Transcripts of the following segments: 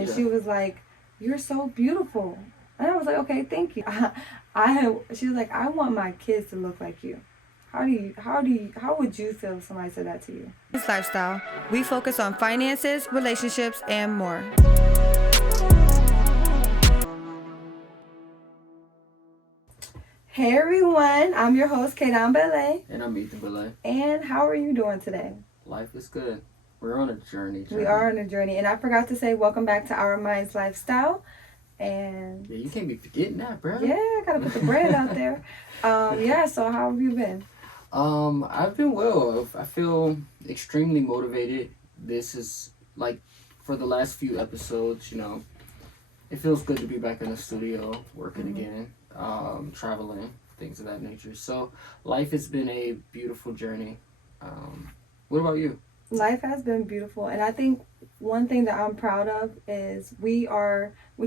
And she was like, "You're so beautiful." And I was like, "Okay, thank you." She was like, "I want my kids to look like you." How would you feel if somebody said that to you? This lifestyle, we focus on finances, relationships, and more. Hey everyone, I'm your host, Kadan Belay. And I'm Ethan Belay. And how are you doing today? Life is good. We're on a journey. We are on a journey. And I forgot to say, welcome back to Our Minds Lifestyle. And yeah, you can't be forgetting that, bro. Yeah, I gotta put the brand out there. So how have you been? I've been well. I feel extremely motivated. This is like for the last few episodes, it feels good to be back in the studio working again, traveling, things of that nature. So life has been a beautiful journey. What about you? Life has been beautiful, and I think one thing that I'm proud of is we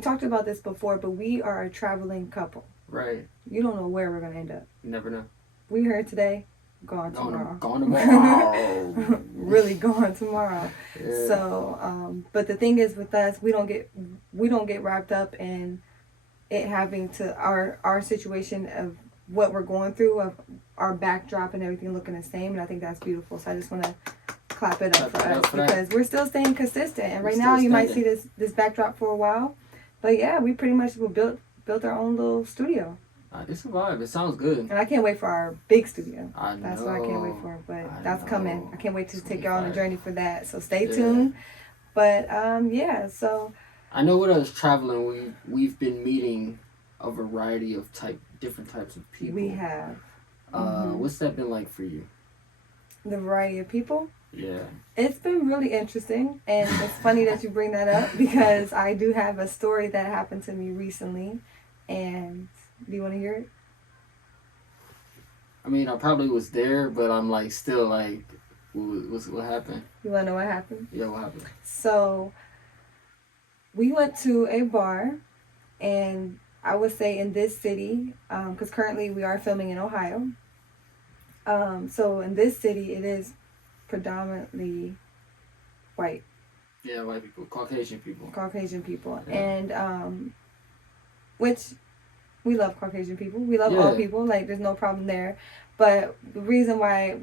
talked about this before, but we are a traveling couple. Right. You don't know where we're going to end up. You never know. We here today, gone tomorrow. Gone tomorrow. Really gone tomorrow. Yeah. So, but the thing is with us, we don't get wrapped up in it having to our situation of what we're going through, of our backdrop and everything looking the same, and I think that's beautiful. So I just want to clap it up for us because we're still staying consistent. And right now you might see this backdrop for a while, but yeah, we pretty much built our own little studio. It's a vibe. It sounds good. And I can't wait for our big studio. That's what I can't wait for. But that's coming. I can't wait to take y'all on a journey for that. So stay tuned. But so I know with us traveling, we've been meeting a variety of different types of people. We have. What's that been like for you? The variety of people? Yeah. It's been really interesting, and it's funny that you bring that up because I do have a story that happened to me recently. And do you want to hear it? I mean, I probably was there, but I'm what happened? You want to know what happened? Yeah, what happened? So we went to a bar, and I would say in this city, because currently we are filming in Ohio. So in this city, it is predominantly white. Yeah, white people, Caucasian people. Yeah. And which we love Caucasian people. We love all people. Like, there's no problem there. But the reason why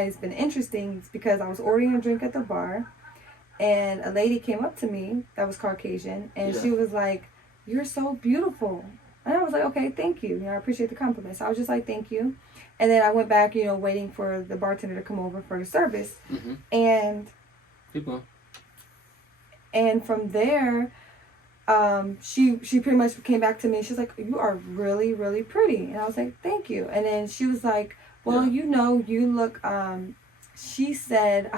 it's been interesting is because I was ordering a drink at the bar, and a lady came up to me that was Caucasian, and she was like, "You're so beautiful." And I was like, "Okay, thank you. I appreciate the compliment." So I was just like, "Thank you." And then I went back, waiting for the bartender to come over for the service. Mm-hmm. And people. And from there, she pretty much came back to me. She was like, "You are really, really pretty." And I was like, "Thank you." And then she was like, "Well, you look." She said,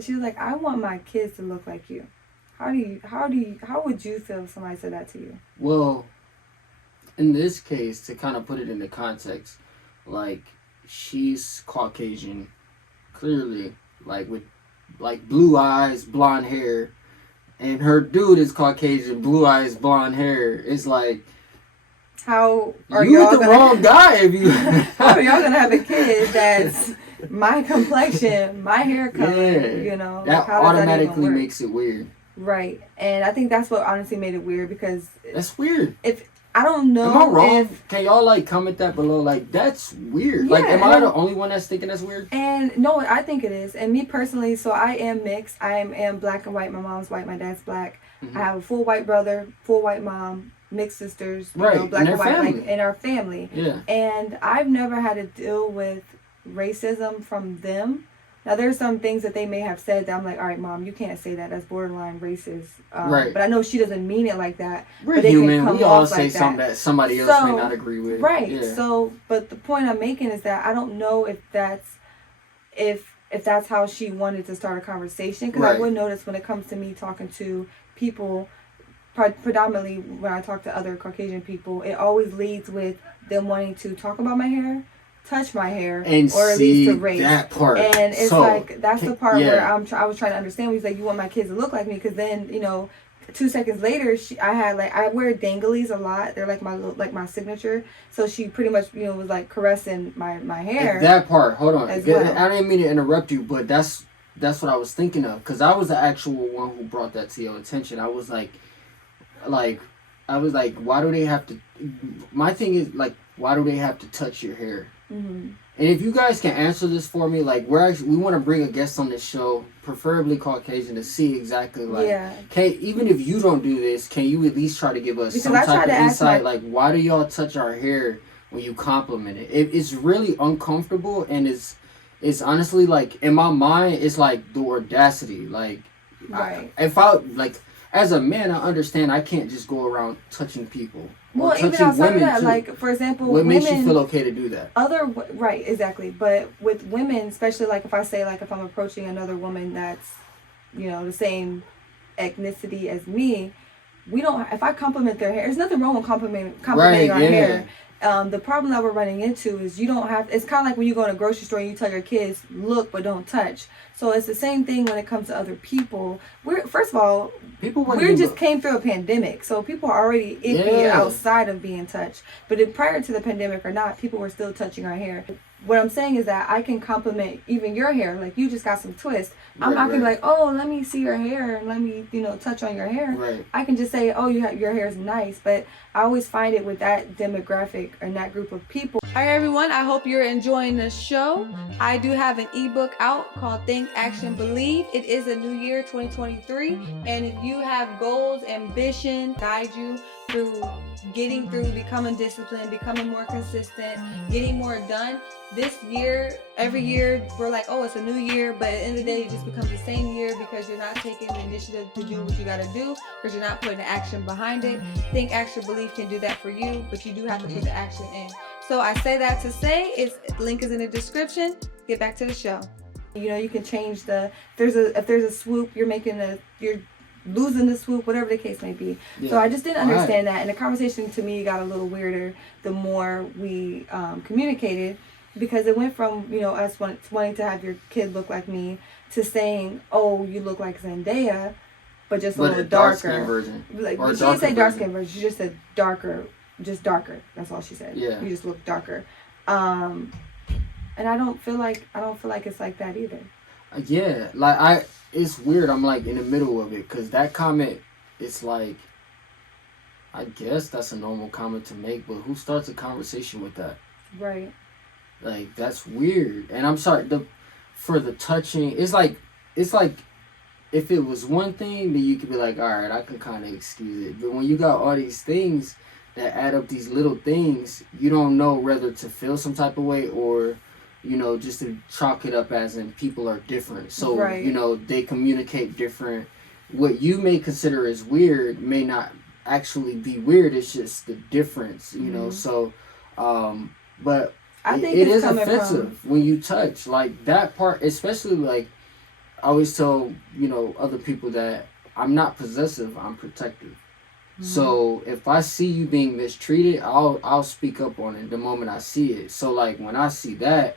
she was like, "I want my kids to look like you." How would you feel if somebody said that to you? Well, in this case, to kind of put it into context, like, she's Caucasian, clearly, like with blue eyes, blonde hair, and her dude is Caucasian, blue eyes, blonde hair. It's like, how are y'all the wrong guy if you how are y'all gonna have a kid that's my complexion, my hair color? That automatically makes it weird. Right. And I think that's what honestly made it weird, because that's weird. If I don't know. Am I wrong? Can y'all comment that below? That's weird. Yeah, am I the only one that's thinking that's weird? And no, I think it is. And me personally, so I am mixed. I am black and white. My mom's white. My dad's black. Mm-hmm. I have a full white brother, full white mom, mixed sisters. Right. Black and white, in our family. Yeah. And I've never had to deal with racism from them. Now, there's some things that they may have said that I'm like, all right, Mom, you can't say that. That's borderline racist. Right. But I know she doesn't mean it like that. We're human. We all say something that somebody else may not agree with. Right. Yeah. So, but the point I'm making is that I don't know if that's how she wanted to start a conversation. Because I would notice when it comes to me talking to people, predominantly when I talk to other Caucasian people, it always leads with them wanting to talk about my hair, touch my hair, and or at least to race that part. And it's that's the part where I was trying to understand. He's like, "You want my kids to look like me?" Because then 2 seconds later, I wear danglies a lot. They're my signature. So she pretty much was caressing my hair. And that part, hold on. Well. I didn't mean to interrupt you, but that's that's what I was thinking of, because I was the actual one who brought that to your attention. I was like, why do they have to? My thing is like, why do they have to touch your hair? Mm-hmm. And if you guys can answer this for me, like we want to bring a guest on this show, preferably Caucasian, to see exactly like, even if you don't do this, can you at least try to give us some type of insight? Like, why do y'all touch our hair when you compliment it? It's really uncomfortable, and it's honestly like in my mind, it's like the audacity. Like, right. If I like. As a man, I understand I can't just go around touching people. Well, even outside of that, like, for example, what makes you feel okay to do that? Right, exactly. But with women, especially, like, if I say, like, if I'm approaching another woman that's, you know, the same ethnicity as me, if I compliment their hair, there's nothing wrong with complimenting our hair. The problem that we're running into is it's kind of like when you go in a grocery store and you tell your kids, look, but don't touch. So it's the same thing when it comes to other people. First of all, we just came through a pandemic. So people are already iffy outside of being touched. But prior to the pandemic or not, people were still touching our hair. What I'm saying is that I can compliment even your hair. Like, you just got some twist. I'm not going to be like, oh, let me see your hair and let me, touch on your hair. Right. I can just say, oh, your hair is nice. But I always find it with that demographic and that group of people. All right, everyone. I hope you're enjoying the show. I do have an ebook out called Think, Action, Believe. It is a new year, 2023. And if you have goals, ambition, guide you through getting through, becoming disciplined, becoming more consistent, getting more done. This year, every year, we're like, oh, it's a new year, but at the end of the day, it just becomes the same year because you're not taking the initiative to do what you got to do, because you're not putting the action behind it. Think, Action, Believe can do that for you, but you do have to put the action in. So I say that to say, link is in the description. Get back to the show. You can change if there's a swoop, you're losing the swoop, whatever the case may be. Yeah. So I just didn't understand that, and the conversation to me got a little weirder the more we communicated, because it went from us wanting to have your kid look like me to saying, oh, you look like Zendaya, but just a little darker. Dark-skinned version. Like, she didn't say dark skin version. She just said darker, just darker. That's all she said. Yeah. You just look darker. And I don't feel like it's like that either. Yeah, like it's weird. I'm like in the middle of it, because that comment, it's like, I guess that's a normal comment to make, but who starts a conversation with that? Right. Like, that's weird. And I'm sorry, for the touching, it's like if it was one thing, then you could be like, all right, I can kind of excuse it. But when you got all these things that add up, these little things, you don't know whether to feel some type of way or, just to chalk it up as in people are different. So, they communicate different. What you may consider as weird may not actually be weird. It's just the difference, So, but I think it is offensive when you touch. Like, that part, especially, like, I always tell, other people that I'm not possessive, I'm protective. Mm-hmm. So if I see you being mistreated, I'll speak up on it the moment I see it. So, like, when I see that,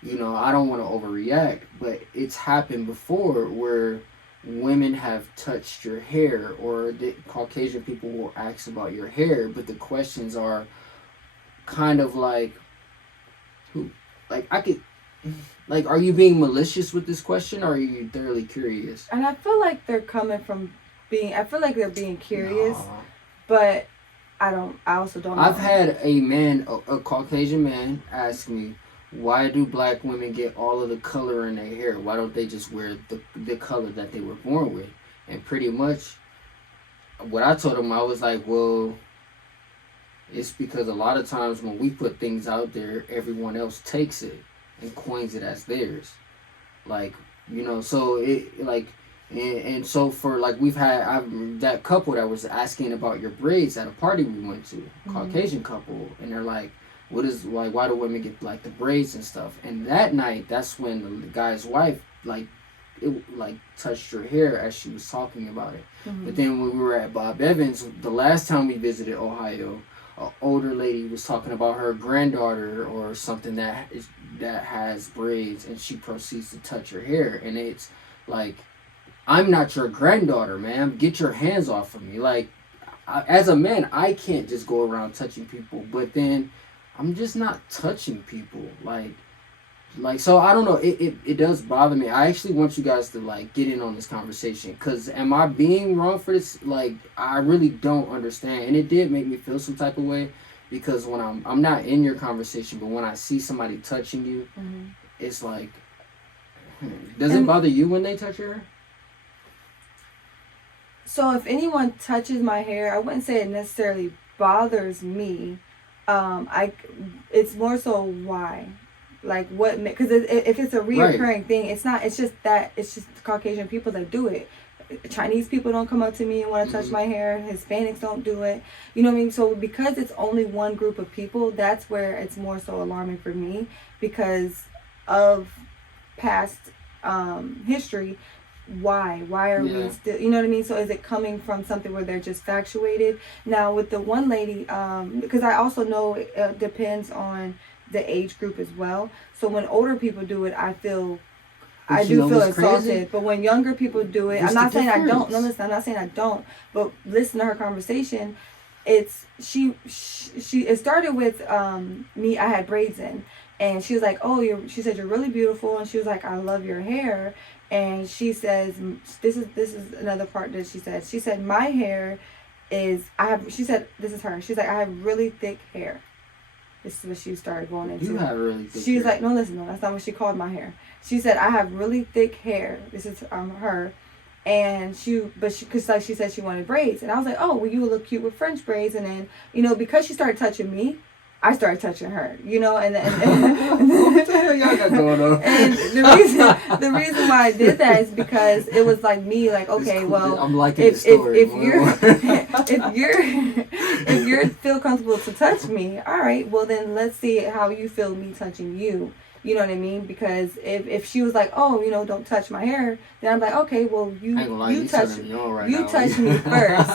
I don't want to overreact, but it's happened before where women have touched your hair, or the Caucasian people will ask about your hair, but the questions are kind of like, are you being malicious with this question, or are you thoroughly curious? And I feel like they're being curious, but I also don't know. I've had a Caucasian man ask me, why do black women get all of the color in their hair? Why don't they just wear the color that they were born with? And pretty much what I told him, I was like, well, it's because a lot of times when we put things out there, everyone else takes it and coins it as theirs. Like, so it, like, and so for, like, that couple that was asking about your braids at a party we went to, Caucasian couple, and they're like, why do women get, like, the braids and stuff? And that night, that's when the guy's wife, touched her hair as she was talking about it. Mm-hmm. But then when we were at Bob Evans, the last time we visited Ohio, an older lady was talking about her granddaughter or something that has braids, and she proceeds to touch her hair, and it's like, I'm not your granddaughter, ma'am. Get your hands off of me. Like, as a man, I can't just go around touching people, but then I'm just not touching people. Like, Like, so I don't know. It does bother me. I actually want you guys to like get in on this conversation. Cause am I being wrong for this? Like, I really don't understand. And it did make me feel some type of way, because when I'm not in your conversation, but when I see somebody touching you, it's like, does it bother you when they touch your hair? So if anyone touches my hair, I wouldn't say it necessarily bothers me. It's more so why. Like what? Because if it's a reoccurring thing, it's not. It's just Caucasian people that do it. Chinese people don't come up to me and want to touch my hair. Hispanics don't do it. You know what I mean? So because it's only one group of people, that's where it's more so alarming for me, because of past history. Why are we still, you know what I mean? So is it coming from something where they're just factuated? Now with the one lady, because I also know it depends on the age group as well. So when older people do it, I do feel assaulted. Crazy? But when younger people do it, I'm not saying I don't. No, listen, I'm not saying I don't. But listen to her conversation. It's she. It started with me. I had braids in, and she was like, "Oh, she said you're really beautiful," and she was like, "I love your hair." And she says, "This is another part that she said. She said my hair is She said this is her. She's like, I have really thick hair." This is what she started going into. You have really thick She was hair. like, no, listen, no, that's not what she called my hair. She said, I have really thick hair. This is her. And because like she said she wanted braids. And I was like, oh, well, you would look cute with French braids. And then, because she started touching me, I started touching her, and what the hell y'all got going on? And the reason why I did that is because it was like me, like, okay, cool. Well, I'm liking the story. If you're feel comfortable to touch me, all right, well then let's see how you feel me touching you. You know what I mean? Because if she was like, oh, don't touch my hair, then I'm like, okay, well you touch me first,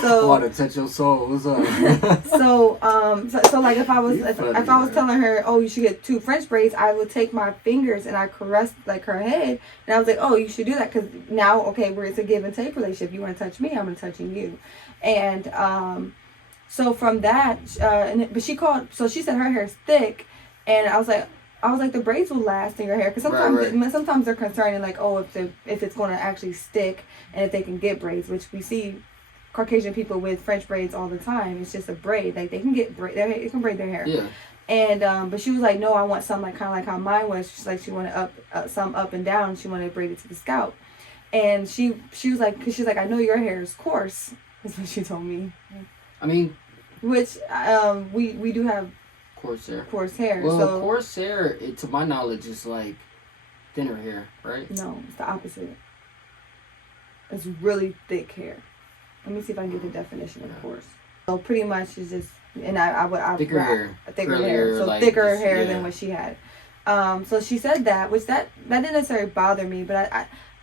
So I want to touch your soul. What's up? so like if I was telling her, oh, you should get 2 French braids, I would take my fingers and I caress like her head, and I was like, oh, you should do that, because now, okay, it's a give and take relationship. You want to touch me, I'm gonna touching you, and so from that, but she said her hair's thick, and I was like, the braids will last in your hair, because sometimes they're concerned, like, oh, if it's going to actually stick, and if they can get braids, which we see Caucasian people with French braids all the time. It's just a braid, like they can they can braid their hair. Yeah. And but she was like, no, I want some kind of like how mine was. She's like, she wanted some up and down. She wanted braided to the scalp, and she was like, because she's like, I know your hair is coarse. Is what she told me. I mean, which we do have coarse hair. Well, so coarse hair, to my knowledge, is like thinner hair, right? No, it's the opposite. It's really thick hair. Let me see if I can get the definition of coarse. So pretty much it's just, and I thicker hair. Thicker hair. So like thicker hair than what she had. So she said that, which that didn't necessarily bother me, but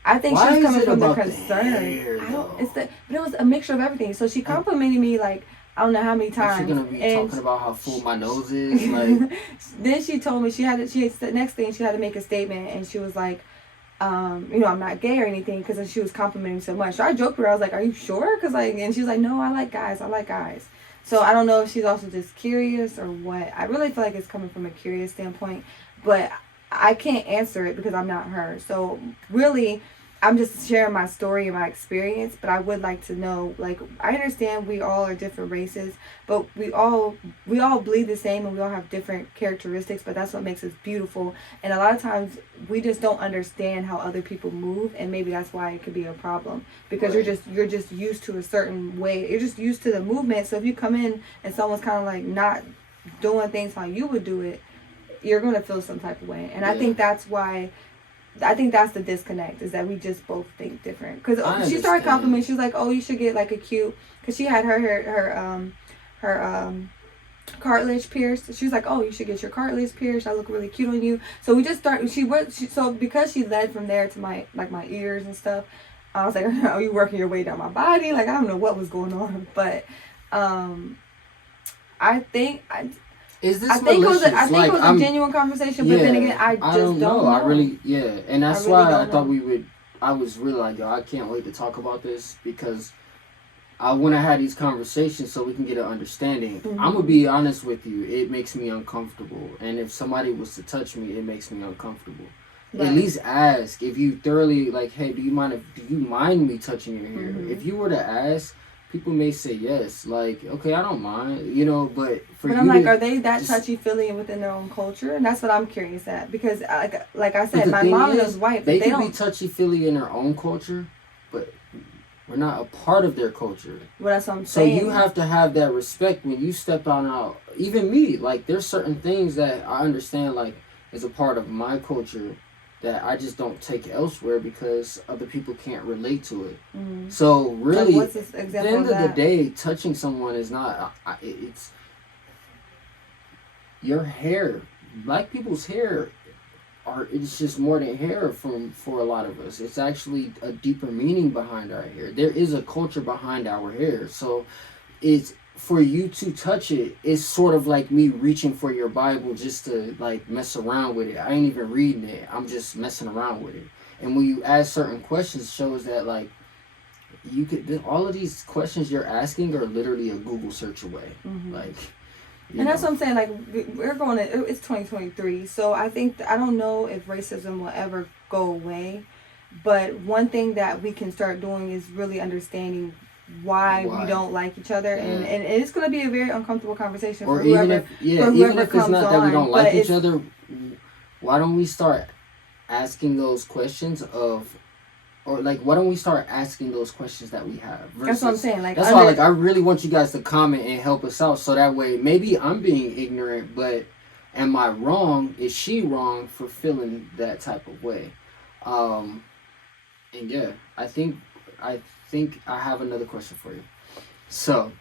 I think she's coming from the concern. But it was a mixture of everything. So she complimented me like, I don't know how many times. She's gonna be talking about how full my nose is. Like, then she told me the next thing she had to make a statement, and she was like, I'm not gay or anything, because she was complimenting so much. So I joked with her. I was like, are you sure? And she was like, no, I like guys. So I don't know if she's also just curious or what. I really feel like it's coming from a curious standpoint, but I can't answer it because I'm not her. So really, I'm just sharing my story and my experience, but I would like to know, like, I understand we all are different races, but we all bleed the same, and we all have different characteristics, but that's what makes us beautiful. And a lot of times we just don't understand how other people move, and maybe that's why it could be a problem, because you're just used to a certain way. You're just used to the movement. So if you come in and someone's kind of like not doing things how you would do it, you're going to feel some type of way. And I think that's the disconnect, is that we just both think different. Because she started complimenting. She was like, oh, you should get like a cute, because she had her cartilage pierced. She was like, oh, you should get your cartilage pierced. I look really cute on you. So we just started. So because she led from there to my ears and stuff, I was like, are you working your way down my body? Like, I don't know what was going on, but I think it was a genuine conversation, but then again, I just don't know. I really, and that's why I thought I was really like, yo, I can't wait to talk about this, because I want to have these conversations so we can get an understanding. Mm-hmm. I'm gonna be honest with you. It makes me uncomfortable, and if somebody was to touch me, it makes me uncomfortable. Right. At least ask if you thoroughly like. Hey, do you mind me touching your hair? Mm-hmm. If you were to ask, people may say yes. Like, okay, I don't mind, you know. But I'm like, are they that touchy feely within their own culture? And that's what I'm curious at, because like I said, my mom is white. They can be touchy feely in their own culture, but we're not a part of their culture. Well, that's what I'm saying. So you have to have that respect when you step out. Even me, like, there's certain things that I understand, like, as a part of my culture that I just don't take elsewhere because other people can't relate to it. Mm-hmm. So really, at the end of the day, touching someone is not. It's your hair. Black people's hair. It's just more than hair for a lot of us. It's actually a deeper meaning behind our hair. There is a culture behind our hair. So it's for you to touch it, it's sort of like me reaching for your Bible just to like mess around with it. I ain't even reading it. I'm just messing around with it. And when you ask certain questions, shows that like you could, all of these questions you're asking are literally a Google search away. Mm-hmm. Like, and that's what I'm saying. Like, we're going to, it's 2023. So I don't know if racism will ever go away. But one thing that we can start doing is really understanding why we don't like each other. Yeah. And it's going to be a very uncomfortable conversation for whoever, even if it's not that we don't like each other, why don't we start asking those questions why don't we start asking those questions that we have? That's what I'm saying. Like, that's why, like, I really want you guys to comment and help us out, so that way maybe I'm being ignorant, but am I wrong? Is she wrong for feeling that type of way? And yeah, I think I have another question for you. So,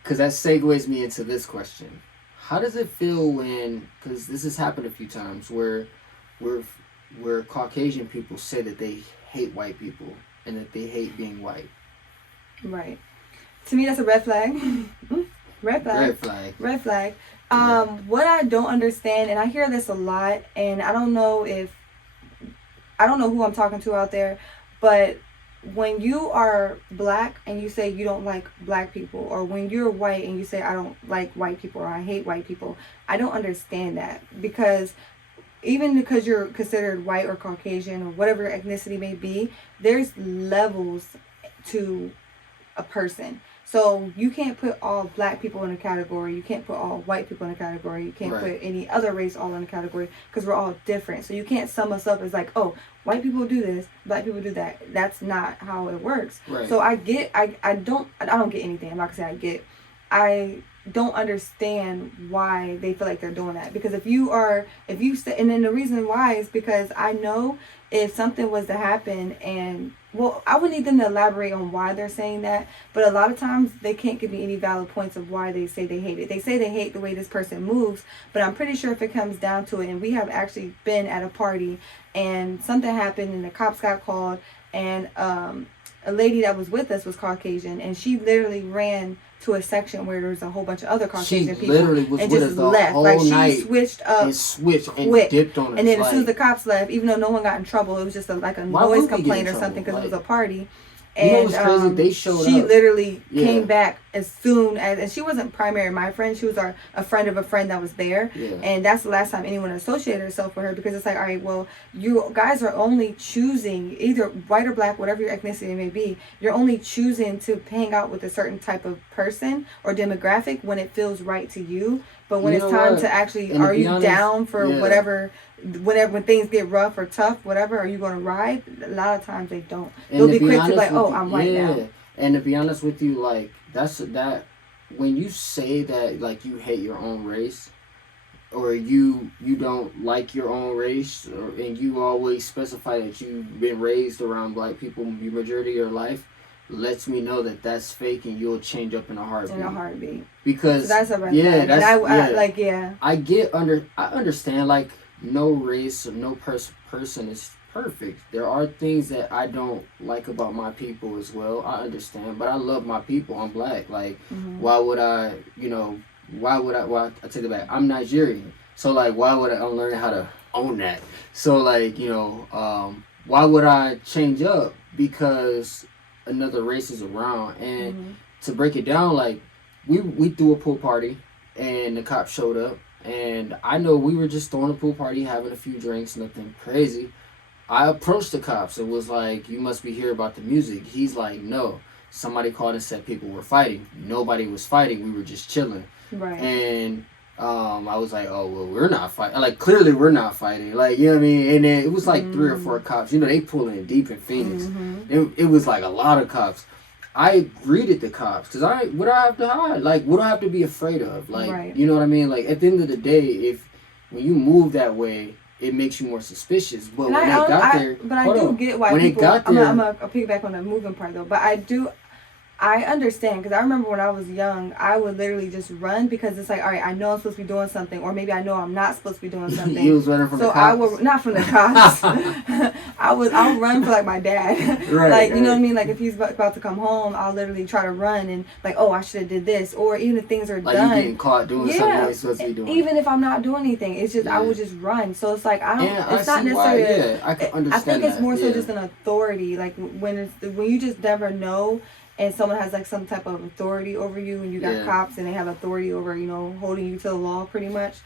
because that segues me into this question: how does it feel when? Because this has happened a few times where Caucasian people say that they hate white people and that they hate being white. Right. To me, that's a red flag. Red flag. What I don't understand, and I hear this a lot, and I don't know who I'm talking to out there, but when you are black and you say you don't like black people, or when you're white and you say I don't like white people or I hate white people, I don't understand that, because even because you're considered white or Caucasian or whatever your ethnicity may be, there's levels to a person. So you can't put all black people in a category. You can't put all white people in a category. You can't put any other race all in a category, because we're all different. So you can't sum us up as like, oh, white people do this, black people do that. That's not how it works. Right. So I don't get anything. I'm not gonna say I don't understand why they feel like they're doing that, because and then the reason why is because I know if something was to happen, and I would need them to elaborate on why they're saying that, but a lot of times they can't give me any valid points of why they say they hate it. They say they hate the way this person moves, but I'm pretty sure if it comes down to it, and we have actually been at a party and something happened and the cops got called, and a lady that was with us was Caucasian, and she literally ran to a section where there was a whole bunch of other Caucasian people, literally was and with just us the left. whole Like, she night switched up, and dipped on us. and then as soon as the cops left, even though no one got in trouble, it was just a noise complaint or something, because it was a party. And you know what's crazy? They showed she up. literally came back as soon as, and she wasn't primarily my friend. She was a friend of a friend that was there. Yeah. And that's the last time anyone associated herself with her, because it's like, all right, well, you guys are only choosing, either white or black, whatever your ethnicity may be, you're only choosing to hang out with a certain type of person or demographic when it feels right to you. But when it's time to actually, are you down for whatever, when things get rough or tough, whatever, are you going to ride? A lot of times they don't. They'll be quick to be like, oh, I'm white now. And to be honest with you, like, when you say that, like, you hate your own race, or you don't like your own race, and you always specify that you've been raised around black people the majority of your life, lets me know that that's fake, and you'll change up in a heartbeat. Because so that's a red flag. I understand, like, no race or no person is perfect. There are things that I don't like about my people as well. I understand, but I love my people. I'm black. Like, why would I take it back. I'm Nigerian. So, like, I'm learning how to own that. So, like, why would I change up? Because another race is around. And to break it down, like we threw a pool party, and the cops showed up, and I know we were just throwing a pool party, having a few drinks, nothing crazy. I approached the cops and was like, "You must be here about the music." He's like, "No, somebody called and said people were fighting. Nobody was fighting. We were just chilling." Right. And I was like, "Oh well, we're not fighting. Like clearly we're not fighting. Like you know what I mean." And then it was like 3 or 4 cops. You know they pulling deep in Phoenix. It was like a lot of cops. I greeted the cops because what do I have to hide? Like what do I have to be afraid of? Like you know what I mean? Like at the end of the day, if when you move that way, it makes you more suspicious. But when they got there, but I do get why people. I'm gonna piggyback on the moving part though. But I understand because I remember when I was young, I would literally just run because it's like, all right, I know I'm supposed to be doing something, or maybe I know I'm not supposed to be doing something. You was running from the cops. So I would not from the cops. I'll run for like my dad. Right, like you know what I mean. Like if he's about to come home, I'll literally try to run and like, oh, I should have did this, or even if things are like done. Like you getting caught doing something you're supposed to be doing. Even if I'm not doing anything, it's just I would just run. So it's like I don't. Yeah, it's not necessarily. I can understand. I think it's more so just an authority. Like when you just never know. And someone has like some type of authority over you, and you got cops, and they have authority over holding you to the law, pretty much.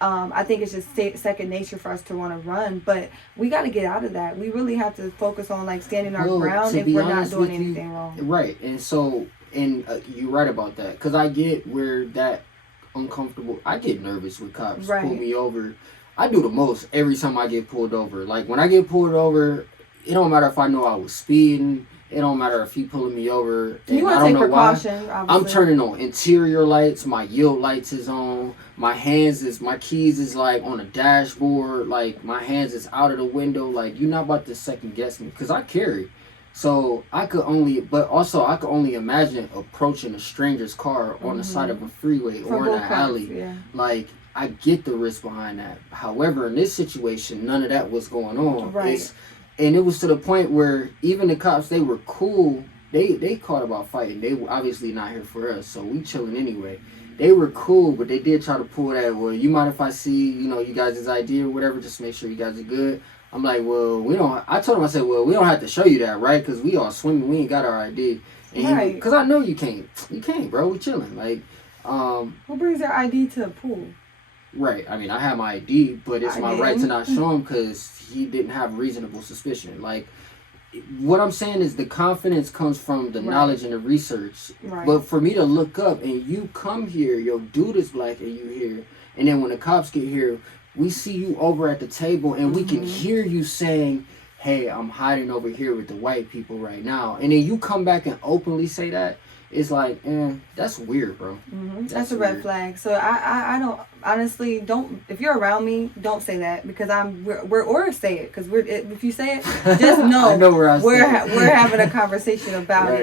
I think it's just second nature for us to want to run, but we got to get out of that. We really have to focus on like standing our ground if we're not doing anything wrong. Right, and so you're right about that because I get where that uncomfortable. I get nervous when cops pull me over. I do the most every time I get pulled over. Like when I get pulled over, it don't matter if I know I was speeding. It don't matter if he pulling me over. You want to take precaution, obviously. I'm turning on interior lights. My yield lights is on. My keys is like on the dashboard. Like my hands is out of the window. Like you're not about to second guess me because I carry. So I could only imagine approaching a stranger's car on the side of a freeway or in an alley. Yeah. Like I get the risk behind that. However, in this situation, none of that was going on. Right. And it was to the point where even the cops, they were cool. They caught about fighting. They were obviously not here for us, so we chilling anyway. They were cool, but they did try to pull that, well, you mind if I see, you guys' ID or whatever, just make sure you guys are good. I'm like, well, I told him, I said, well, we don't have to show you that, right? Because we all swimming, we ain't got our ID. And because I know you can't, bro, we chilling. Like, who brings their ID to a pool? Right. I mean, I have my ID, but it's my right to not show him because he didn't have reasonable suspicion. Like, what I'm saying is the confidence comes from the knowledge and the research. Right. But for me to look up and you come here, your dude is black and you here, and then when the cops get here, we see you over at the table and we can hear you saying, hey, I'm hiding over here with the white people right now. And then you come back and openly say that. It's like, that's weird, bro. That's a red flag. So I don't honestly if you're around me, don't say that because or say it because if you say it, just know, I know where we're having a conversation about it.